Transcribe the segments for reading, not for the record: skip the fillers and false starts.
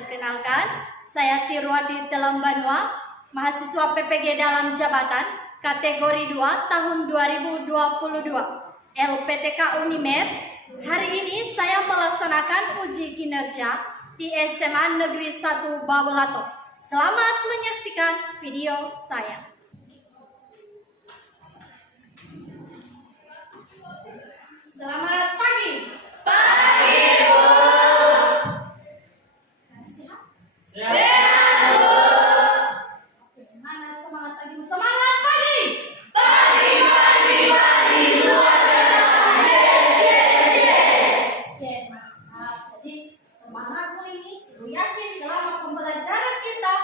Perkenalkan, saya Tirwati Telambanua, mahasiswa PPG dalam jabatan, kategori 2 tahun 2022, LPTK Unimed. Hari ini saya melaksanakan uji kinerja di SMA Negeri 1 Babolato. Selamat menyaksikan video saya. Selamat pagi. Pagi, Bu. Sehat? Sehat, Bu. Mana semangat pagimu? Semangat pagi. Pagi, pagi, pagi, luar biasa. Yes. Oke, mantap. Jadi semangatmu ini, aku yakin selama pembelajaran kita,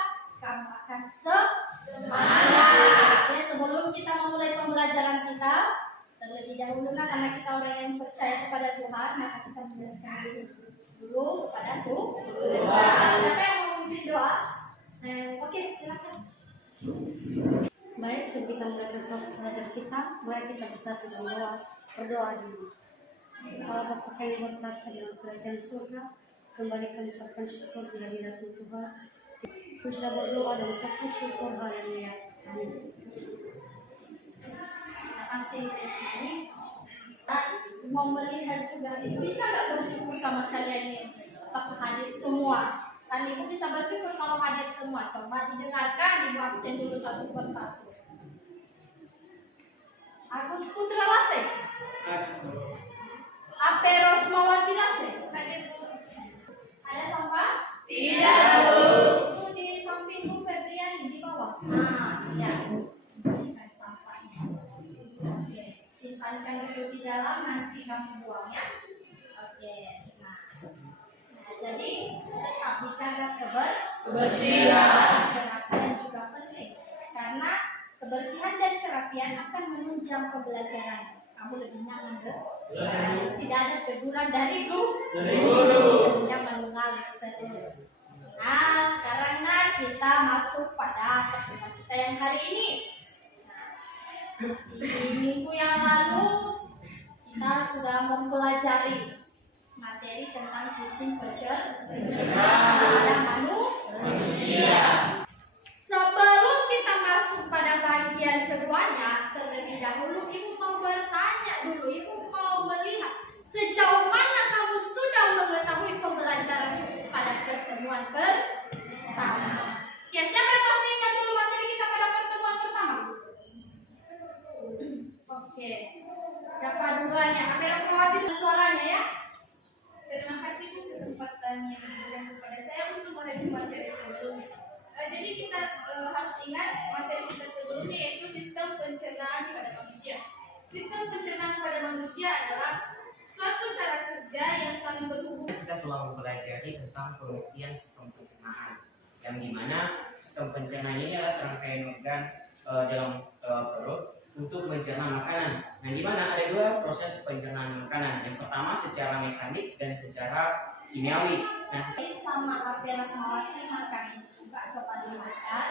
kamu akan semangat. Oke, sebelum kita memulai pembelajaran kita, terlebih dahulu karena kita orang yang percaya kepada Tuhan, maka kita menjelaskan dulu kepada Tuhan. Siapa yang mau memimpin doa? Oke, silakan. Baik, sebelum kita mulai proses belajar kita, mari kita bersatu dalam berdoa dulu. Allah Bapa kami berkata dalam kerajaan surga, kembali kami ucapkan syukur di hadirat Tuhan. Kami sudah berdoa dan ucapkan syukur, haleluya. Amin. Terima kasih. Mau melihat juga, bisa nggak bersyukur sama kalian ini? Apakah hadir semua? Kan Ibu bisa bersyukur kalau hadir semua. Coba didengarkan, Ibu absen dulu satu persatu. Agus Putra Lase. Ape Rosmawati Lase. Hadir, Bu. Ada sampah? Tidak, Bu. Itu di samping Bu Febriani di bawah. Nah, iya. Bukan sampahnya. Oke, simpankan dulu di dalam, nanti kamu buang ya. Oke, nah jadi tetap bicara Kebersihan. kerapian juga penting karena kebersihan dan kerapian akan menunjang pembelajaran. Kamu lebih nyaman tidak ada teguran dari guru. Jangan mengalir terus. Nah, sekarang kita masuk pada pertemuan kita yang hari ini. Di minggu yang lalu kita sudah mempelajari materi tentang sistem pencernaan pada manusia. Sebelum kita masuk pada bagian keduanya, terlebih dahulu Ibu mau bertanya dulu, Ibu mau melihat sejauh mana kamu sudah mengetahui pembelajaran pada pertemuan pertama. Ya, siapa yang masih ingat dulu materi kita pada pertemuan pertama? Oke, siapa duluan ya? Ambil semua suaranya ya. Terima kasih Bu kesempatan yang diberikan kepada saya untuk menghadapi materi sebelumnya. Jadi kita harus ingat materi kita sebelumnya yaitu sistem pencernaan pada manusia. Sistem pencernaan pada manusia adalah suatu cara kerja yang saling berhubungan. Kita telah mempelajari tentang pengertian sistem pencernaan, yang dimana sistem pencernaan ini adalah serangkaian organ dalam perut untuk mencerna makanan. Nah, di mana ada dua proses pencernaan makanan. Yang pertama secara mekanik dan secara kimiawi. Nah, sama Ape Rosmawati makan juga, coba dimakan.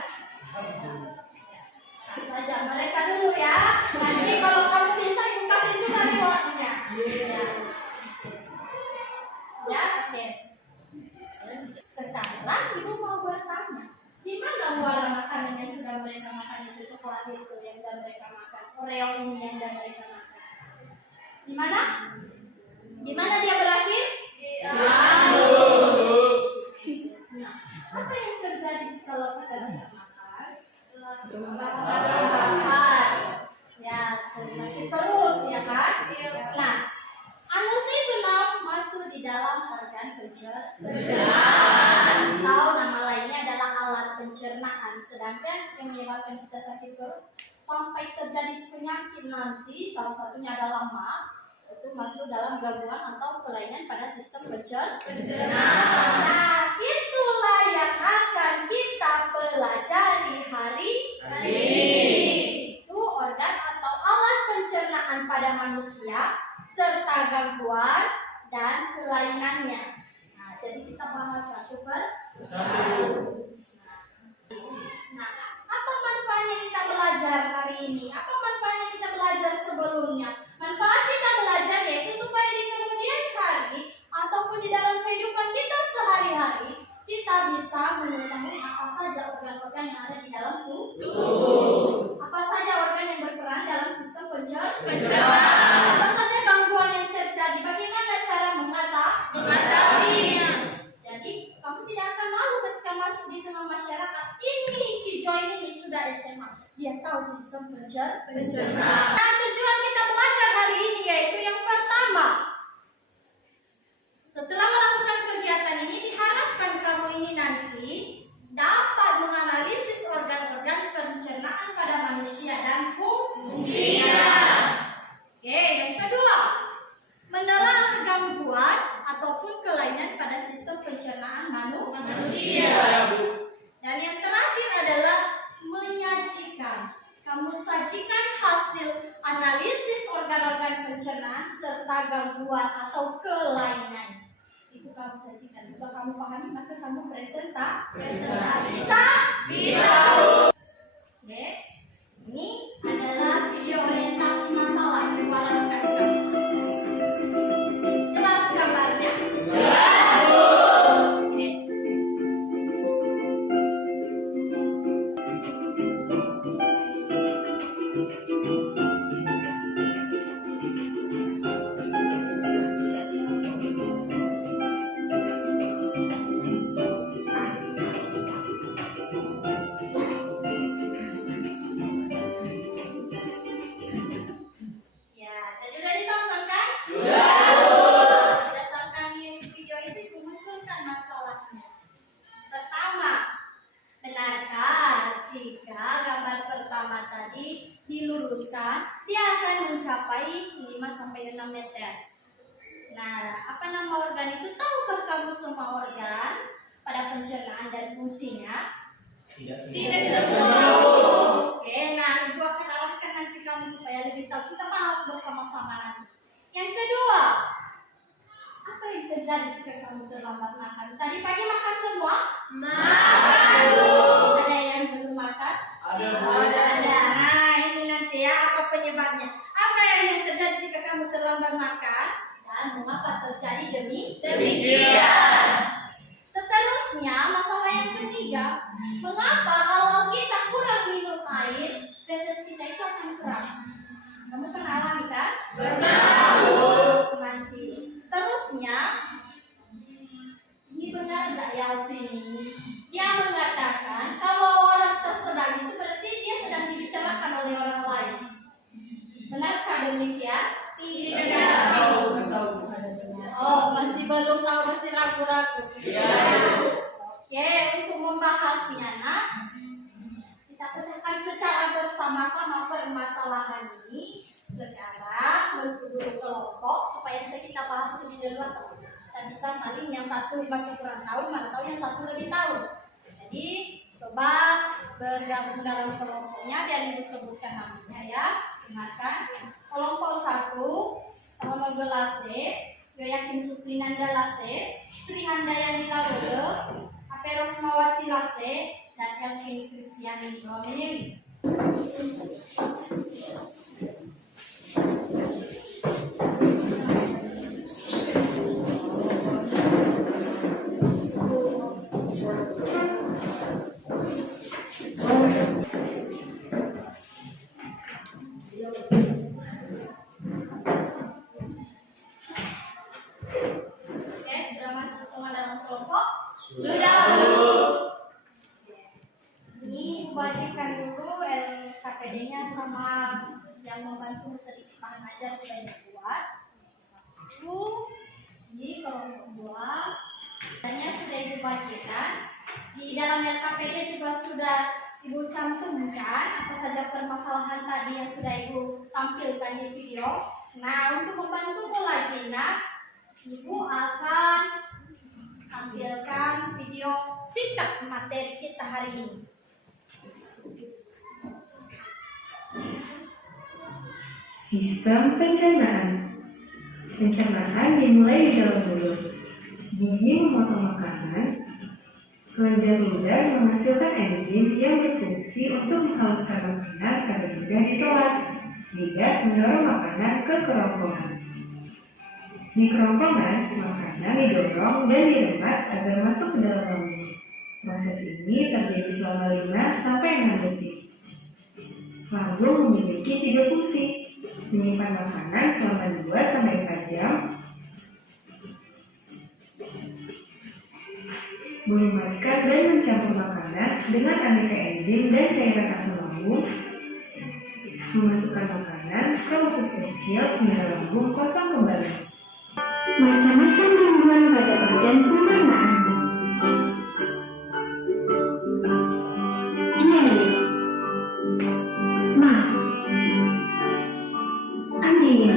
Saja mereka dulu ya. Nanti kalau kamu bisa Ibu kasih juga rewardnya. Ya, oke. Sekarang Ibu mau bertanya, di mana muara makanan yang sudah mereka makan itu, coklat itu yang sudah mereka makan, Oreo ini yang sudah mereka makan? Di mana? Di mana dia berakhir? Nah, apa yang terjadi kalau kita tidak makan? Bakar. Ya, sakit perut, ya kan? Nah, anus itu masuk di dalam organ pencernaan. Atau nama lainnya adalah alat pencernaan. Sedangkan yang menyebabkan kita sakit perut sampai terjadi penyakit nanti, salah satunya adalah mah, itu masuk dalam gangguan atau kelainan pada sistem pencernaan. Nah, itulah yang akan kita pelajari hari ini. Itu organ atau alat pencernaan pada manusia serta gangguan dan kelainannya. Nah, jadi kita bahas satu persatu. Nah, apa manfaatnya kita belajar hari ini? Apa manfaatnya kita belajar sebelumnya? Manfaat kita belajar yaitu supaya di kemudian hari ataupun di dalam kehidupan kita sehari-hari kita bisa mengetahui apa saja organ-organ yang ada di dalam tubuh. Apa saja organ yang berperan dalam sistem pencernaan. Apa saja gangguan yang terjadi. Bagaimana cara mengatasinya. Jadi kamu tidak akan malu ketika masuk di tengah masyarakat. Ini si Joy ini sudah SMA. Dia tahu sistem pencernaan. Nah, tujuan kita belajar hari ini yaitu yang pertama. Setelah melakukan kegiatan ini, diharapkan kamu ini nanti dapat menganalisis organ-organ pencernaan pada manusia dan fungsinya. Oke, yang kedua, menelaah gangguan ataupun kelainan pada sistem pencernaan manusia. Dan yang terakhir adalah menyajikan. Kamu sajikan hasil analisis organ-organ pencernaan serta gangguan atau kelainan. Itu kamu sajikan. Jika kamu pahami, maka kamu presentasi. Bisa. Oke. Ini adalah video orientasi masalah yang diwarnakan kamu. Jelas gambarnya? Jelas, Bu. Oke. Ya, jadi udah ditonton kan? Berdasarkan video itu dimunculkan masalahnya. Pertama, benarkah jika gambar pertama tadi diluruskan, dia akan mencapai 5-6 meter? Nah, apa nama organ itu? Tahukah kamu semua organ pada pencernaan dan fungsinya? Tidak semua, Bu. Oke, nah ibu akan arahkan nanti kamu supaya lebih tahu. Kita bahas bersama-sama nanti. Yang kedua, apa yang terjadi jika kamu terlambat makan? Tadi pagi makan semua? Makan, Bu. Ada yang belum makan? Ada, Bu. Ada. Nah, ini nanti ya apa penyebabnya? Apa yang terjadi jika kamu terlambat makan? Dan mengapa terjadi Demikian. Seterusnya, masalah yang ketiga, mengapa kalau kita kurang minum air, feses kita itu akan keras? Kamu pernah alami kan? Pernah, Bu. Nanti. Seterusnya, ini benar nggak ya opini ini? Dia mengatakan kalau orang tersedak itu berarti dia sedang dibicarakan oleh orang lain. Benarkah demikian? Tidak. Oh, masih belum tahu, masih ragu-ragu. Oke, untuk membahasnya, nak, kita pecahkan secara bersama-sama permasalahan ini. Sekarang bentuk dulu kelompok supaya bisa kita bahas lebih dewasa. Kita bisa saling yang satu masih kurang tahu, mana tahu yang satu lebih tahu. Jadi coba bergabung dalam kelompoknya biar ibu sebutkan namanya ya. Dengarkan. Kelompok 1, Romo Gelase, Yoyakin Suplinanda Lase, Sri Handayani Lawode, Aperos Mawati Lase, dan Elvin Kristiani Romenewi. Oke, sudah masuk semua dalam kelompok? Sudah, Bu. Ini bagikan dulu LKPD-nya sama yang membantu sedikit paham ajar sudah dibuat. Satu, ini kelompok 2. Hanya sudah ibu bagikan. Di dalam LKPD juga sudah ibu cantumkan apa saja permasalahan tadi yang sudah ibu tampilkan di video. Nah, untuk membantumu lagi, nak, ibu akan tampilkan video singkat materi kita hari ini. Sistem pencernaan. Pencernaan dimulai di dalam mulut. Gigi memotong makanan. Kelenjar ludah menghasilkan enzim yang berfungsi untuk menghaluskan makanan agar mudah ditolak. Lidah mendorong makanan ke kerongkongan. Di kerongkongan, makanan didorong dan diremas agar masuk ke dalam lambung. Proses ini terjadi selama 5 sampai 6 detik. Lambung memiliki 3 fungsi: menyimpan makanan selama 2 sampai 4 jam, mengembalikan dan mencampur makanan dengan aneka enzim dan cairan asam lambung, memasukkan makanan ke usus kecil hingga lambung kosong kembali. Macam-macam gangguan pada organ pencernaan. Diare, ma, anemia,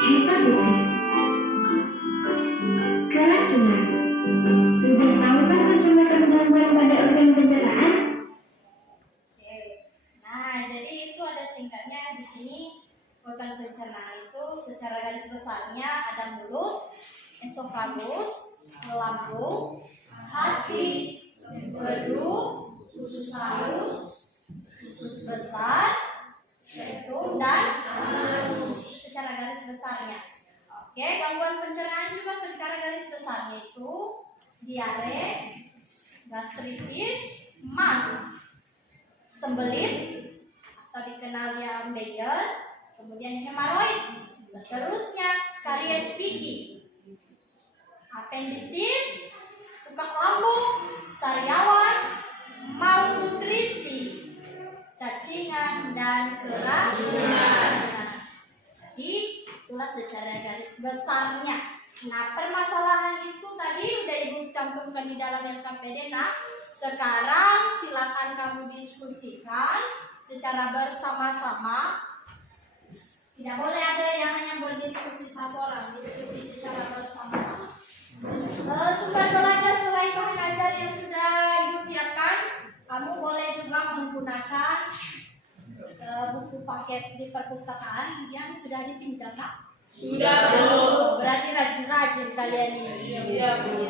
hepatitis, keracunan. Sudah tahu kan macam-macam gangguan pada organ pencernaan? Oke. Nah, jadi itu ada singkatnya di sini. Organ pencernaan itu secara garis besarnya ada mulut, esofagus, lambung, hati, empedu, usus halus, usus besar, jantung, dan anus. Secara garis besarnya. Oke, gangguan pencernaan juga secara garis besarnya itu diare, gastritis, mah, sembelit atau dikenal yang Bayer, kemudian hemoroid, seterusnya karies pipi, apendisitis, tukak lambung, sariawan, malnutrisi, cacingan, dan keracunan. Jadi itulah secara garis besarnya. Nah, permasalahan itu tadi udah Ibu cantumkan di dalam LKPD. Nah, sekarang silakan kamu diskusikan secara bersama-sama. Tidak boleh ada yang hanya berdiskusi satu orang, diskusi secara bersama-sama. Sumber belajar selain bahan ajar yang sudah Ibu siapkan, kamu boleh juga menggunakan buku paket di perpustakaan yang sudah dipinjam, Pak. Sudah, Bu. Berarti rajin-rajin kalian ini. Iya, Bu.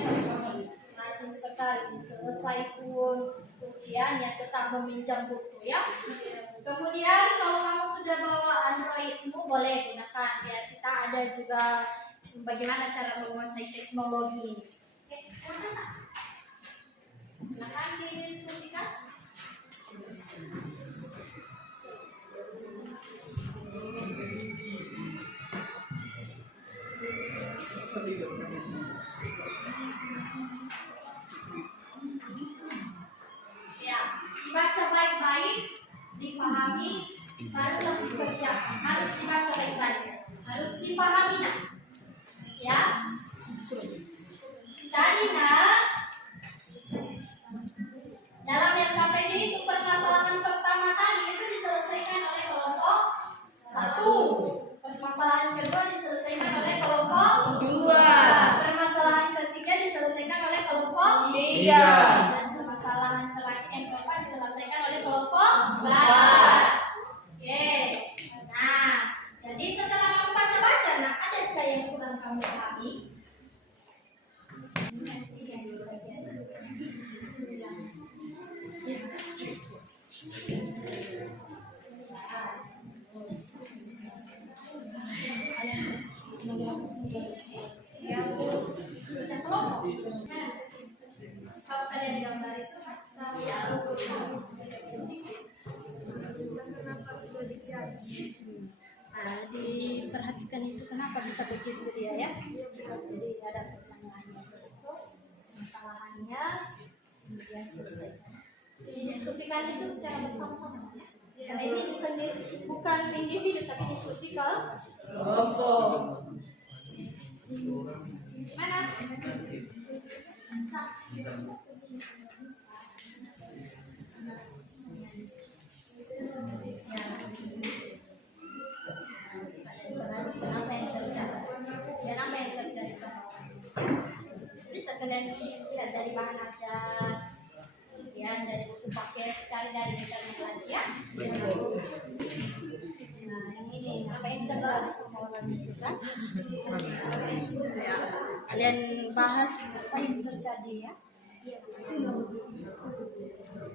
Rajin sekali. Selesai pun ujian ya tetap meminjam buku ya. Kemudian kalau kamu sudah bawa Androidmu boleh gunakan biar kita ada juga bagaimana cara menguasai teknologi ini. Oke, silakan Pak. Silakan didiskusikan. Ya, dibaca baik-baik, dipahami, barulah dikerjakan. Harus dibaca baik-baik, harus dipahami nak. Ya, jadi nak, dalam LKPD itu permasalahan pertama tadi itu diselesaikan oleh kelompok 1. Permasalahan kedua diselesaikan oleh kelompok 2. Permasalahan ketiga diselesaikan oleh kelompok 3. Dan permasalahan terakhir yang keempat diselesaikan oleh kelompok 4. Oke. Nah, jadi setelah kamu baca-baca, nah adakah yang kurang kamu pahami? Kalau kalian gambar itu, nah, diperhatikan itu kenapa bisa begitu dia ya. Jadi ada pertanyaannya di situ, masalahannya, kemudian selesaikan. Didiskusikan itu secara bersama-sama ya. Karena ini bukan individu tapi diskusi ke Kelompok. mana? Kenapa yang terjadi? Dan apa yang terjadi sama orang? Bisa kalian lihat dari bahan ajar, kemudian dari buku paket, cari dari internet lagi ya. Nah, ini nih, apa yang terjadi sama orang itu kan? Ya, kalian bahas apa yang terjadi ya.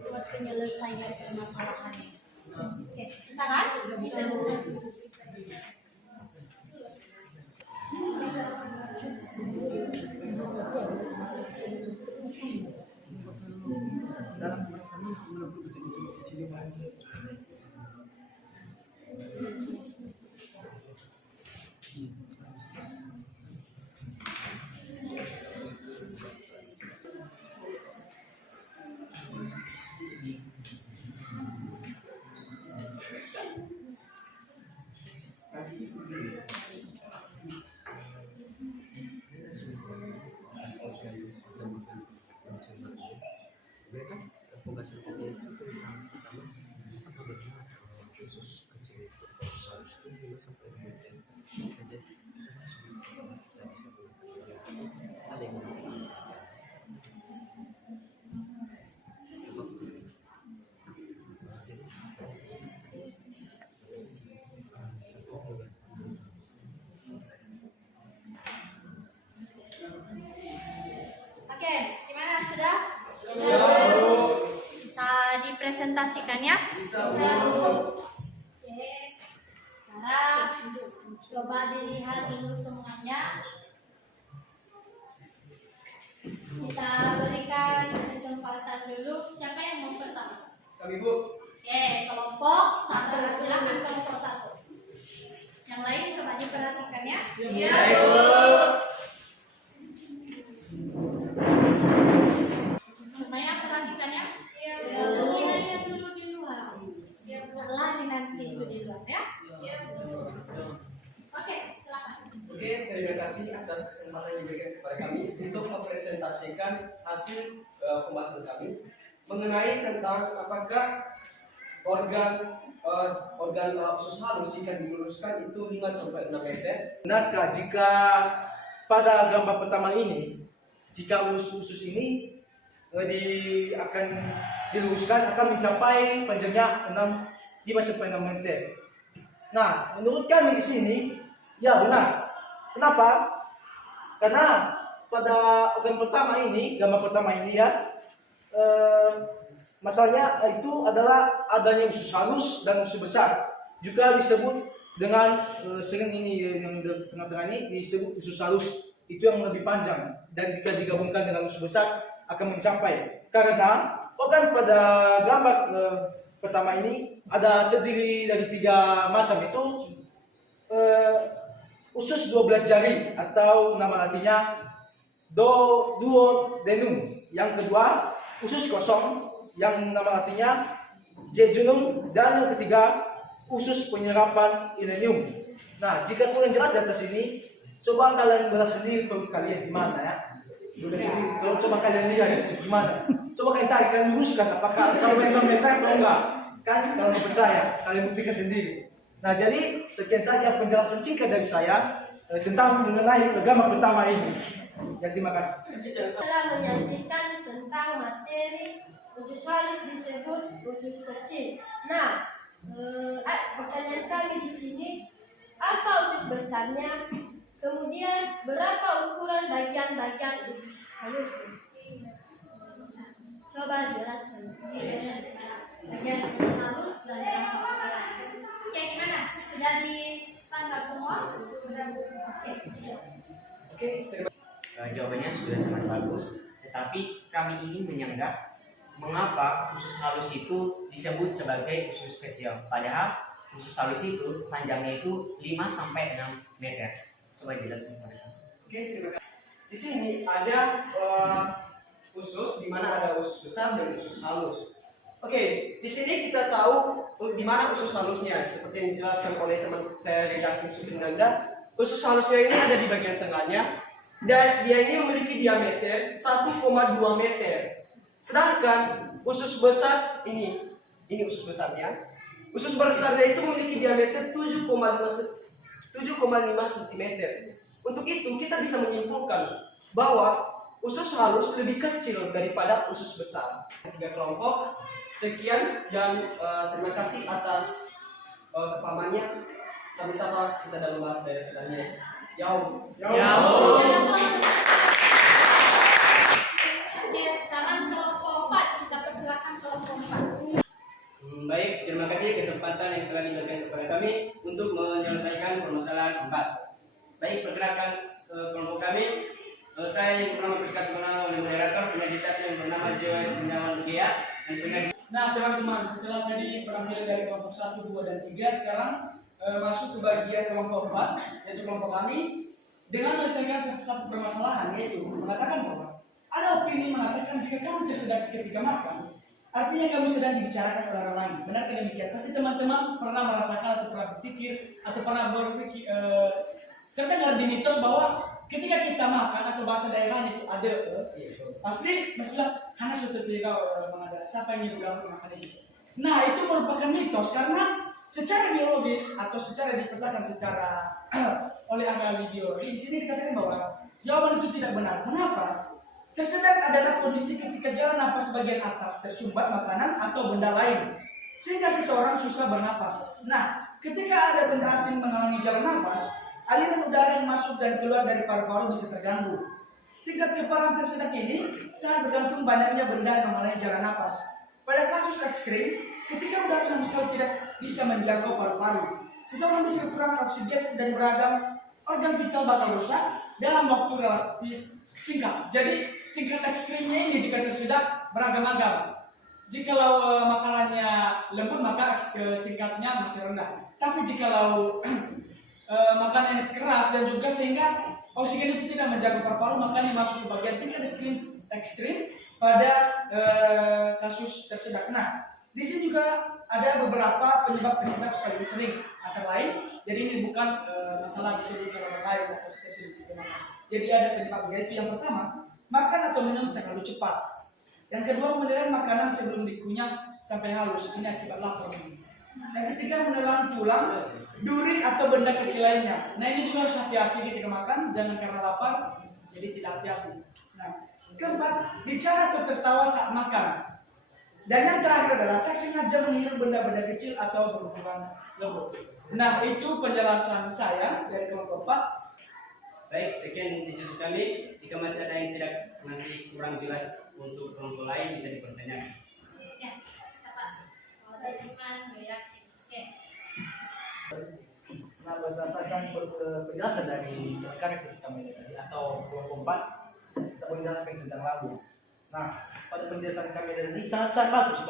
Buat penyelesaian permasalahannya. Oke, bisa kan? Bisa. Oke, gimana sudah? Bisa dipresentasikan ya? Oke, sekarang coba dilihat dulu semuanya. Kita berikan kesempatan dulu. Siapa yang mau pertama? Kami Bu. Oke, kelompok satu. Silakan kelompok satu. Yang lain coba diperhatikan ya. Iya Bu. Semuanya perhatikan ya. Iya, Bu. Jangan lihat dulu di luar. Lari nanti itu di luar ya. Iya, Bu. Oke, silakan. Oke, terima kasih atas kesempatan yang diberikan kepada kami untuk mempresentasikan hasil pembahasan kami mengenai tentang apakah organ usus halus jika diluruskan itu 5 sampai 6 meter. Benarkah jika pada gambar pertama ini, jika usus ini akan diluruskan akan mencapai panjangnya 5 sampai 6 meter. Nah, menurut kami di sini, ya benar. Kenapa? Karena pada organ pertama ini, gambar pertama ini ya, masalahnya itu adalah adanya usus halus dan usus besar. Juga disebut dengan sering ini yang di tengah-tengah ini disebut usus halus. Itu yang lebih panjang dan jika digabungkan dengan usus besar akan mencapai. Karena organ pada gambar pertama ini ada terdiri dari 3 macam itu usus 12 jari atau nama artinya duodenum. Yang kedua usus kosong yang nama artinya jejunum, dan yang ketiga usus penyerapan ilenium. Nah, jika kurang jelas di atas ini, coba kalian belas sendiri perut kalian gimana ya. Kalau coba kalian lihat gimana. Coba kalian tarik, kalian luruskan apakah sampai 6 meter atau enggak. Kan kalau nggak percaya, kalian buktikan sendiri. Nah, jadi sekian saja penjelasan singkat dari saya tentang mengenai agama pertama ini. Ya, terima kasih. Telah menyajikan tentang materi usus halus disebut usus kecil. Nah, pertanyaan kami di sini, apa usus besarnya? Kemudian berapa ukuran bagian-bagian usus halus? Coba jelaskan. Bagian usus halus dan yang ukuran. Oke, gimana? Sudah ditangkap semua? Sudah. Oke. Jawabannya sudah sangat bagus, tetapi kami ingin menyanggah mengapa usus halus itu disebut sebagai usus kecil, padahal usus halus itu panjangnya itu 5 sampai 6 meter. Coba jelaskan kepada kami. Oke, terima kasih. Di sini ada usus, di mana ada usus besar dan usus halus. Oke, di sini kita tahu di mana usus halusnya, seperti yang dijelaskan oleh teman saya Yakin Suprinanda. Usus halusnya ini ada di bagian tengahnya, dan dia ini memiliki diameter 1,2 meter. Sedangkan usus besar ini usus besarnya. Usus besarnya itu memiliki diameter 7,5 cm. Untuk itu kita bisa menyimpulkan bahwa usus halus lebih kecil daripada usus besar. 3 kelompok. Sekian dan terima kasih atas kepahamannya. Kami sapa kita dalam bahasa daerah kita Yes. Yau. Oke, sekarang kelompok 4. Kita persilakan kelompok 4. Baik, terima kasih kesempatan yang telah diberikan kepada kami untuk menyelesaikan permasalahan 4. Baik, perkenalkan kelompok kami. Saya yang bernama Puskat Komunal oleh Moderator punya desa yang bernama Joy Indawan Bugia dan sengaja Nah teman-teman, setelah tadi penampilan dari kelompok 1, 2, dan 3, sekarang masuk ke bagian kelompok 4, yaitu kelompok kami, dengan menyelesaikan satu permasalahan, yaitu mengatakan bahwa ada opini mengatakan jika kamu tersedak ketika makan, artinya kamu sedang dibicarakan oleh orang lain. Benarkah demikian? Pasti teman-teman pernah merasakan atau pernah berpikir atau pernah berpikir terdengar di mitos bahwa ketika kita makan atau bahasa daerahnya itu ada pasti masalah hanya seperti kau mengada siapa yang nyebut makan ini. Nah itu merupakan mitos karena secara biologis atau secara dipecahkan secara oleh ahli biologi di sini dikatakan bahwa jawaban itu tidak benar. Mengapa? Tersedak adalah kondisi ketika jalan napas bagian atas tersumbat makanan atau benda lain sehingga seseorang susah bernapas. Nah, ketika ada benda asing menghalangi jalan napas, aliran udara yang masuk dan keluar dari paru-paru bisa terganggu. Tingkat keparahan tersedak ini sangat bergantung banyaknya benda yang menghalangi jalan napas. Pada kasus ekstrim, ketika udara sama sekali tidak bisa menjangkau paru-paru, seseorang bisa kekurangan oksigen dan beragam organ vital bakal rusak dalam waktu relatif singkat. Jadi tingkat ekstrimnya ini jika tersedak beragam-agam. Jikalau makanannya lembut maka tingkatnya masih rendah. Tapi jikalau makanan yang keras dan juga sehingga oksigen itu tidak menjaga paru-paru, makanya masuk ke bagian tingkat ekstrim pada kasus tersedak. Nah, di sini juga ada beberapa penyebab tersedak paling sering antara lain. Jadi ini bukan masalah disebut orang lain atau tersedak. Jadi ada penyebab, yaitu yang pertama, makan atau minum terlalu cepat. Yang kedua, menelan makanan sebelum dikunyah sampai halus. Ini akibat lapar. Yang ketiga, menelan tulang, duri atau benda kecil lainnya. Nah ini juga harus hati-hati ketika makan, jangan karena lapar jadi tidak hati-hati. Nah, keempat, bicara atau tertawa saat makan. Dan yang terakhir adalah tak sengaja menghirup benda-benda kecil atau berukuran lembut. Nah itu penjelasan saya dari kelompok 4. Baik, sekian diskusi kami. Jika masih ada yang masih kurang jelas untuk kelompok lain bisa dipertanyakan. Ya, siapa? Kalau saya cuma yakin. Oke. Nah, berdasarkan penjelasan dari rekan kami tadi atau kelompok 4, kita menjelaskan tentang lambung. Nah, pada penjelasan kami tadi sangat bagus.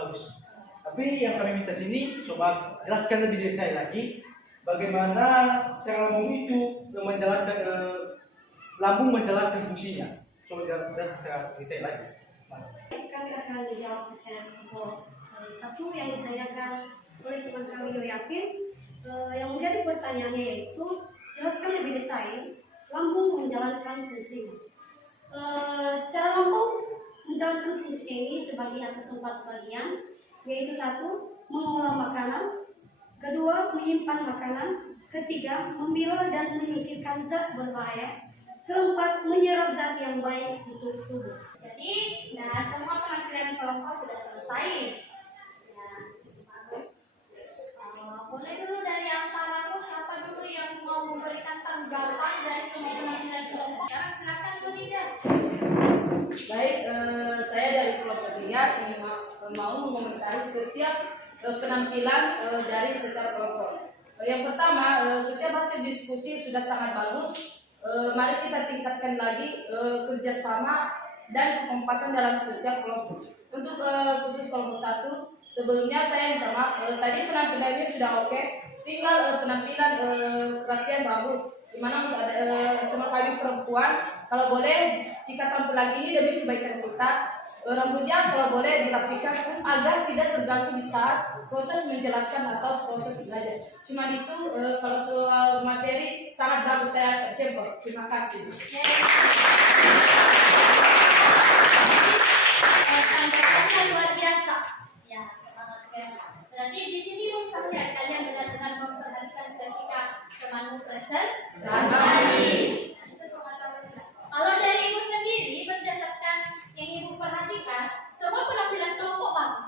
Tapi yang kami minta sini coba jelaskan lebih detail lagi bagaimana cara lambung itu lambung menjalankan fungsinya. Coba jelaskan detail lagi. Kami akan menjawab pertanyaan kelompok 1 yang ditanyakan oleh teman kami Yakin. Yang menjadi pertanyaannya yaitu jelaskan lebih detail lambung menjalankan fungsinya. Cara lambung menjalankan fungsi ini terbagi atas 4 bagian, yaitu 1. Mengolah makanan, 2. Menyimpan makanan, 3. Memilah dan menyingkirkan zat berbahaya, 4. Menyerap zat yang baik untuk tubuh. Jadi, nah semua penampilan kelompok sudah selesai. Ya, bagus. Boleh dulu dari antara siapa dulu yang mau memberikan tanggapan dari semua penampilan kelompok? Sekarang silakan Bu Nida. Baik, saya dari kelompok 3 yang mau mengomentari setiap penampilan dari setiap kelompok. Yang pertama, setiap hasil diskusi sudah sangat bagus. Mari kita tingkatkan lagi kerjasama dan kekompakan dalam setiap kelompok. Untuk khusus kelompok 1, sebelumnya saya minta maaf, tadi penampilannya sudah oke, tinggal penampilan pelatihan rambut. Dimana untuk ada teman kami perempuan, kalau boleh jika tampilan ini demi kebaikan kita, rambutnya kalau boleh dirapikan agar tidak terganggu di saat proses menjelaskan atau proses belajar. Cuma itu kalau soal materi sangat bagus, saya cebol. Terima kasih. Tanggapannya luar biasa. Ya, semangat keren. Berarti di sini Bu sampai kalian benar-benar memperhatikan ketika temanmu presentasi. Itu sangat bagus. Kalau dari Ibu sendiri berdasarkan yang Ibu perhatikan, semua penampilan kelompok bagus.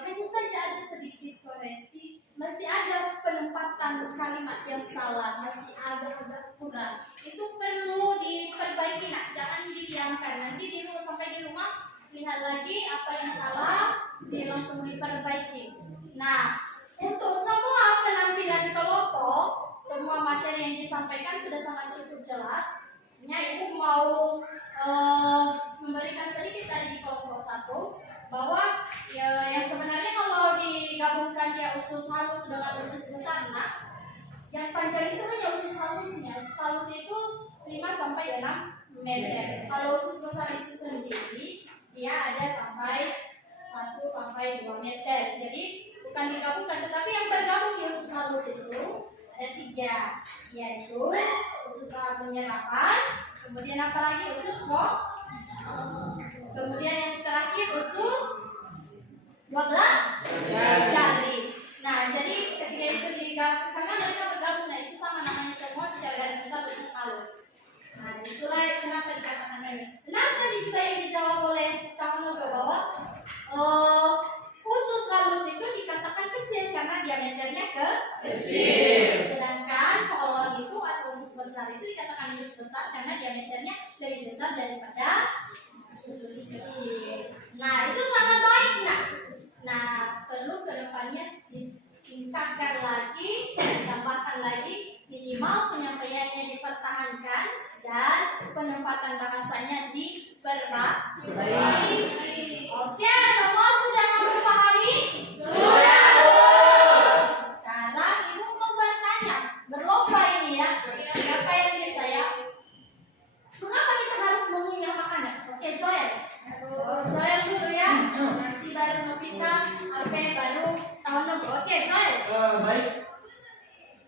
Hanya saja ada sedikit koreksi, masih ada penempatan kalimat yang salah, masih agak-agak kurang. Itu perlu diperbaiki, nak. Jangan didiamkan. Nanti sampai di rumah lihat lagi apa yang salah, dia langsung diperbaiki. Nah, untuk semua penampilan kelompok, semua materi yang disampaikan sudah sangat cukup jelas. Ibu mau memberikan sedikit tadi di kelompok 1 bahwa sampai 6 meter. Kalau usus besar itu sendiri dia ada sampai 1 sampai 2 meter. Jadi bukan digabungkan, tetapi yang bergabung di usus halus itu ada 3, yaitu usus penyerapan, kemudian apa lagi usus kok, kemudian yang terakhir usus 12 jari. Nah, jadi ketika itu karena mereka bergabung, nah itu sama namanya semua secara garis besar usus halus. Nah, itulah kenapa dikatakan ini. Kenapa tadi juga yang dijawab oleh kamu Nogo bahwa usus halus itu dikatakan kecil karena diameternya kecil. Sedangkan kolon itu atau usus besar itu dikatakan usus besar karena diameternya lebih besar daripada usus kecil. Nah, itu sangat baik, nak. Nah, perlu kedepannya ditingkatkan lagi, ditambahkan lagi, minimal penyampaiannya dipertahankan dan penempatan bahasanya diperbaiki. Oke, semua sudah memahami? Sudah, Bu. Sekarang Ibu mau bertanya, berlomba ini ya. Siapa yang bisa ya? Mengapa kita harus mengunyah makanan? Oke, Joel. Joel dulu ya. Nanti baru Novita, Ape, baru tahun Nogo. Oke, Joel. Baik.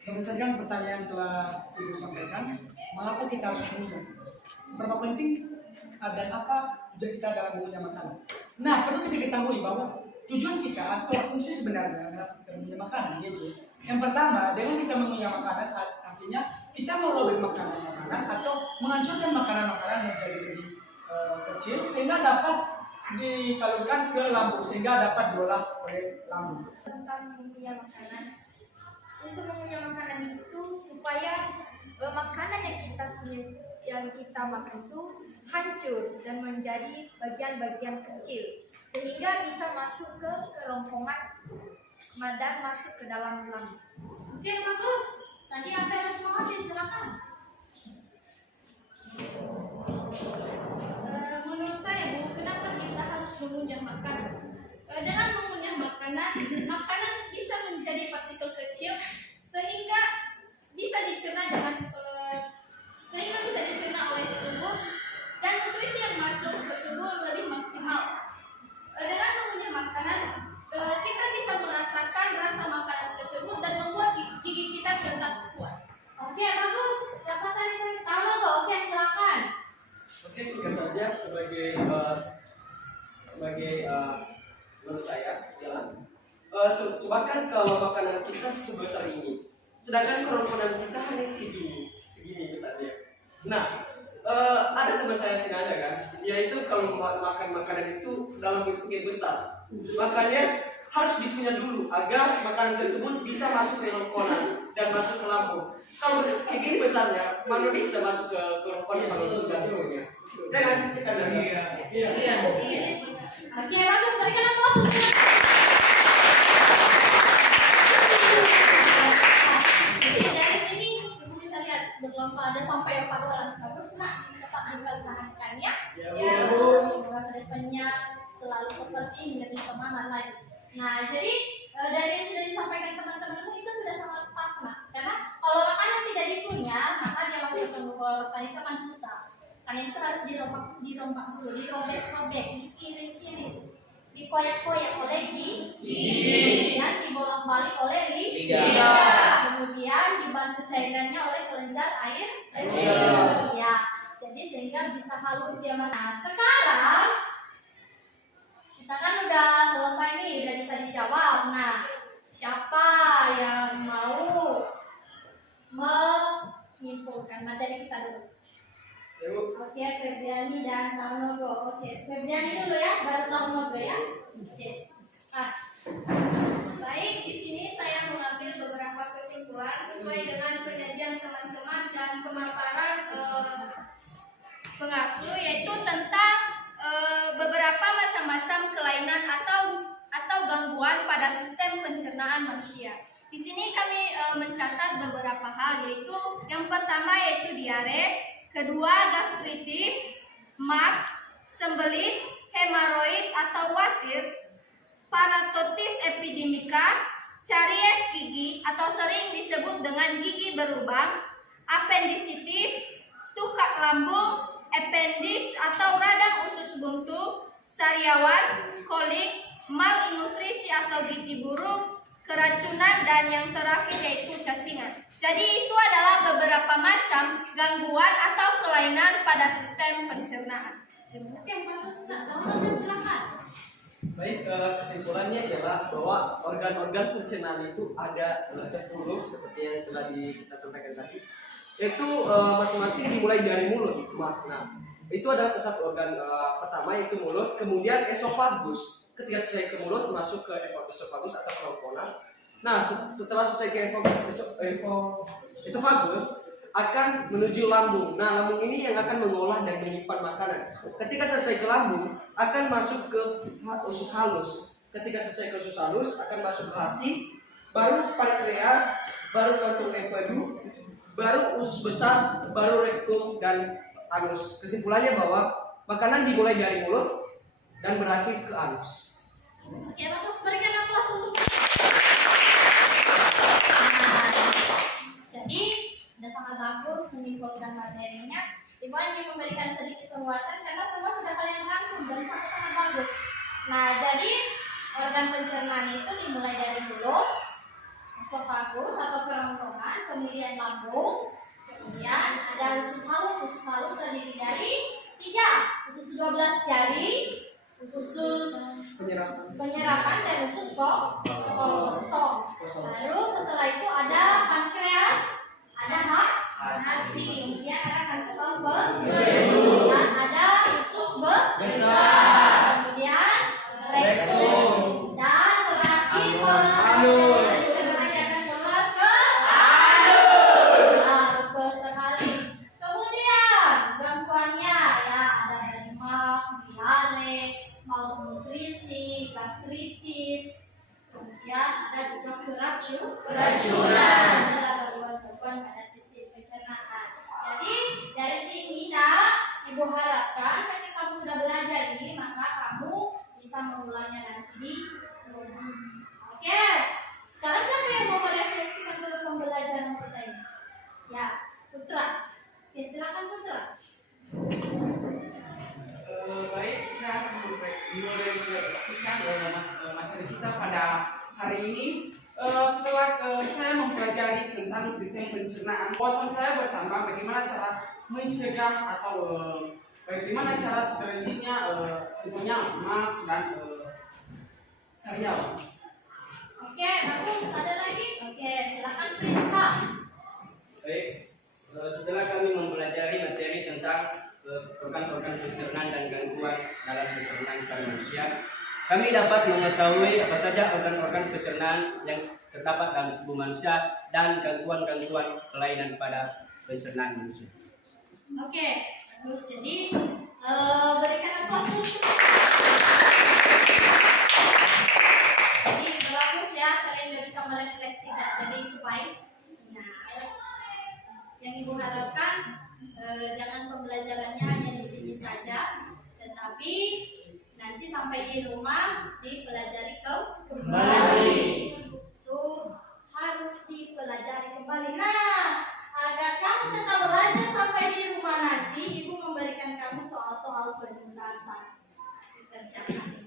Berdasarkan pertanyaan yang telah Ibu sampaikan, mengapa kita harus mengunyah? Seberapa penting dan apa tujuan kita dalam mengunyah makanan? Nah, perlu kita ketahui bahwa tujuan kita atau fungsi sebenarnya dalam kita mengunyah makanan, yaitu yang pertama, dengan kita mengunyah makanan, artinya kita merobek makanan-makanan atau menghancurkan makanan-makanan yang jadi lebih kecil sehingga dapat disalurkan ke lambung, sehingga dapat diolah oleh lambung. Tentang mengunyah makanan. Untuk mengunyah makanan itu supaya makanan yang kita makan itu hancur dan menjadi bagian-bagian kecil sehingga bisa masuk ke kerongkongan dan masuk ke dalam lambung. Oke, bagus. Tadi apa yang semangat, silakan. Menurut saya, Bu, kenapa kita harus mengunyah makanan? Dengan mengunyah makanan, makanan bisa menjadi partikel kecil sehingga bisa dicerna oleh tubuh dan nutrisi yang masuk ke tubuh lebih maksimal. Dengan mengunyah makanan, kita bisa merasakan rasa makanan tersebut dan membuat gigi kita tetap kuat. Oke, bagus. Siapa tadi? Kamu Nogo. Oke, silakan. Oke, singkat saja sebagai menurut saya adalah coba kan kalau makanan kita sebesar ini, sedangkan kerongkongan kita hanya segini besarnya. Nah, ada teman saya sengaja kan, dia itu kalau makan makanan itu dalam bentuk yang besar, makanya harus dipunya dulu agar makanan tersebut bisa masuk ke kerongkongan dan masuk ke lambung. Kalau kayak gini besarnya, mana bisa masuk ke kerongkongan kalau tidak punya? Jangan kita dari Oke, bagus. Berikan aplaus untuk jadi dari sini Ibu bisa lihat berlomba ada sampai 4 orang. Bagus, nak. Tetap dipertahankan ya. Ya, Bu. Semoga kedepannya selalu seperti ini, lebih semangat lagi. Nah, jadi dari yang sudah disampaikan teman-teman itu sudah sangat pas, nak. Karena kalau makanan tidak dikunyah, maka dia masuk ke tenggorokan itu akan susah. Karena itu harus dirobek dulu, dirobek-robek, diiris-iris, dikoyak-koyak oleh gigi, kemudian dibolak-balik oleh lidah, kemudian dibantu cairannya oleh kelenjar air. Ya, jadi sehingga bisa halus dia mas. Nah, sekarang kita kan udah selesai nih, udah bisa dijawab. Nah, siapa yang mau menyimpulkan materi kita dulu? Oke, Febriani dan Taunogo. Oke, Febriani dulu ya, baru Taunogo ya. Oke. Baik, di sini saya mengambil beberapa kesimpulan sesuai dengan penyajian teman-teman dan pemaparan pengasuh, yaitu tentang beberapa macam-macam kelainan atau gangguan pada sistem pencernaan manusia. Di sini kami mencatat beberapa hal, yaitu yang pertama yaitu diare, kedua gastritis, MAG, sembelit, hemoroid atau wasir, paratotis epidemika, caries gigi atau sering disebut dengan gigi berlubang, appendisitis, tukak lambung, appendix atau radang usus buntu, sariawan, kolik, malnutrisi atau gizi buruk, keracunan, dan yang terakhir yaitu cacingan. Jadi itu adalah beberapa macam gangguan atau kelainan pada sistem pencernaan. Oke, bagus Kak. Kamu silakan. Baik, kesimpulannya adalah bahwa organ-organ pencernaan itu ada 10 seperti yang telah kita sampaikan tadi. Itu masing-masing dimulai dari mulut. Nah, itu adalah salah satu organ pertama yaitu mulut, kemudian esofagus. Ketika selesai ke mulut masuk ke esofagus atau kerongkongan. Nah, setelah selesai ke esofagus akan menuju lambung. Nah, lambung ini yang akan mengolah dan menyimpan makanan. Ketika selesai ke lambung, akan masuk ke usus halus. Ketika selesai ke usus halus, akan masuk ke hati, baru pankreas, baru kantung empedu, baru usus besar, baru rektum dan anus. Kesimpulannya bahwa makanan dimulai dari mulut dan berakhir ke anus. Oke, bagus. Berikan aplaus untuk. Jadi, sudah sangat bagus menyimpulkan materinya. Ibu ingin memberikan sedikit penguatan karena semua sudah kalian rangkum dan sangat bagus. Nah, jadi organ pencernaan itu dimulai dari mulut, esofagus atau kerongkongan, kemudian lambung, kemudian ada usus halus. Usus halus terdiri dari 3, usus 12 jari, usus penyerapan dan usus kosong. Lalu setelah itu ada pankreas, ada hati, kemudian ada kantung empedu, dan ada usus besar, kemudian rektum, dan terakhir anus. Bagus sekali. Kemudian gangguannya ya ada demam, diare, malnutrisi, gastritis, kemudian ada juga keracunan, adalah gangguan-gangguan pada sistem pencernaan. Jadi dari sini Ibu harapkan ketika kamu sudah belajar ini maka kamu bisa mengulangnya nanti di rumah. Oke, sekarang siapa yang mau merefleksikan dulu pembelajaran kita ini? Ya, Putra. Ya, silakan Putra. Baik, saya akan merefleksikan materi kita pada hari ini. Setelah saya mempelajari tentang sistem pencernaan, wawasan saya bertambah bagaimana cara mencegah atau bagaimana cara selanjutnya tentunya lemak dan sariawan. Oke, bagus. Ada lagi? Oke, silakan Priska. Baik, setelah kami mempelajari materi tentang organ-organ pencernaan dan gangguan dalam pencernaan manusia, kami dapat mengetahui apa saja organ-organ pencernaan yang terdapat dalam tubuh manusia dan gangguan-gangguan kelainan pada pencernaan manusia. Oke, bagus. Jadi berikan aplaus dulu. Jadi bagus ya, kalian udah bisa merefleksi jadi itu baik. Nah, yang Ibu harapkan jangan pembelajarannya hanya di sini saja, tetapi nanti sampai di rumah dipelajari kembali. Itu harus dipelajari kembali. Nah, agar kamu tetap belajar sampai di rumah nanti, Ibu memberikan kamu soal-soal penuntasan. Dikerjakan.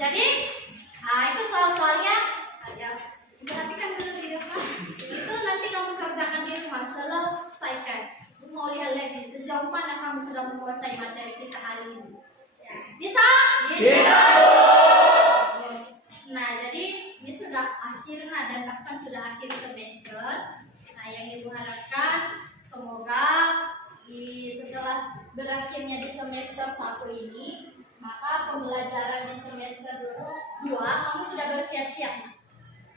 Jadi, itu soal-soalnya ada. Perhatikan dulu di depan. Itu nanti kamu kerjakan di rumah, selesaikan. Mau lihat lagi sejauh mana kamu sudah menguasai materi kita hari ini. Ya. Bisa? Bisa. Nah, jadi ini sudah akhirnya dan bahkan sudah akhir semester. Nah, yang Ibu harapkan semoga setelah berakhirnya di semester 1 ini, maka pembelajaran di semester 2 kamu sudah bersiap-siap.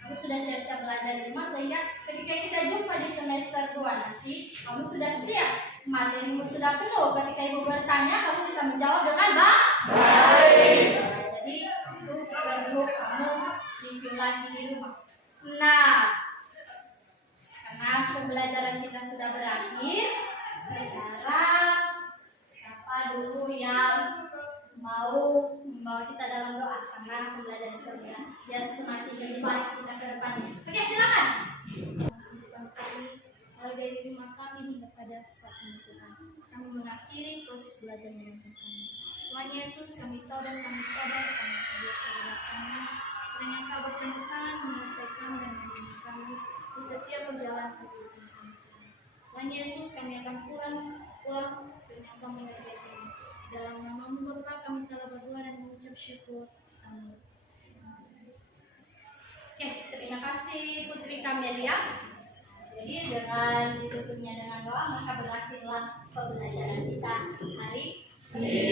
Kamu sudah siap-siap belajar di rumah sehingga ketika kita jumpa di semester 2 nanti kamu sudah siap, materimu sudah penuh. Ketika Ibu bertanya kamu bisa menjawab dengan baik. Jadi itu perlu kamu review lagi di rumah. Nah, karena pembelajaran kita sudah berakhir, sekarang siapa dulu yang mau membawa kita dalam doa karena pembelajaran kita biar semakin lebih baik kita ke depannya. Oke, silakan. Kami, mulai dari rumah kami hingga pada saat ini Tuhan. Kami mengakhiri proses belajar mengajar kami. Tuhan Yesus, kami tahu dan kami sadar kami sedia saudara kami. Kiranya Engkau bercampur tangan menyertai kami dan membimbing kami di setiap perjalanan kehidupan kami. Tuhan Yesus, kami akan pulang. Kiranya Engkau menyertai kami. Dalam nama-Mu Bapa kami telah berdoa dan mengucap syukur. Amin. Oke, terima kasih Putri Kamelia. Jadi dengan ditutupnya dengan doa maka berakhirlah pembelajaran kita hari ini.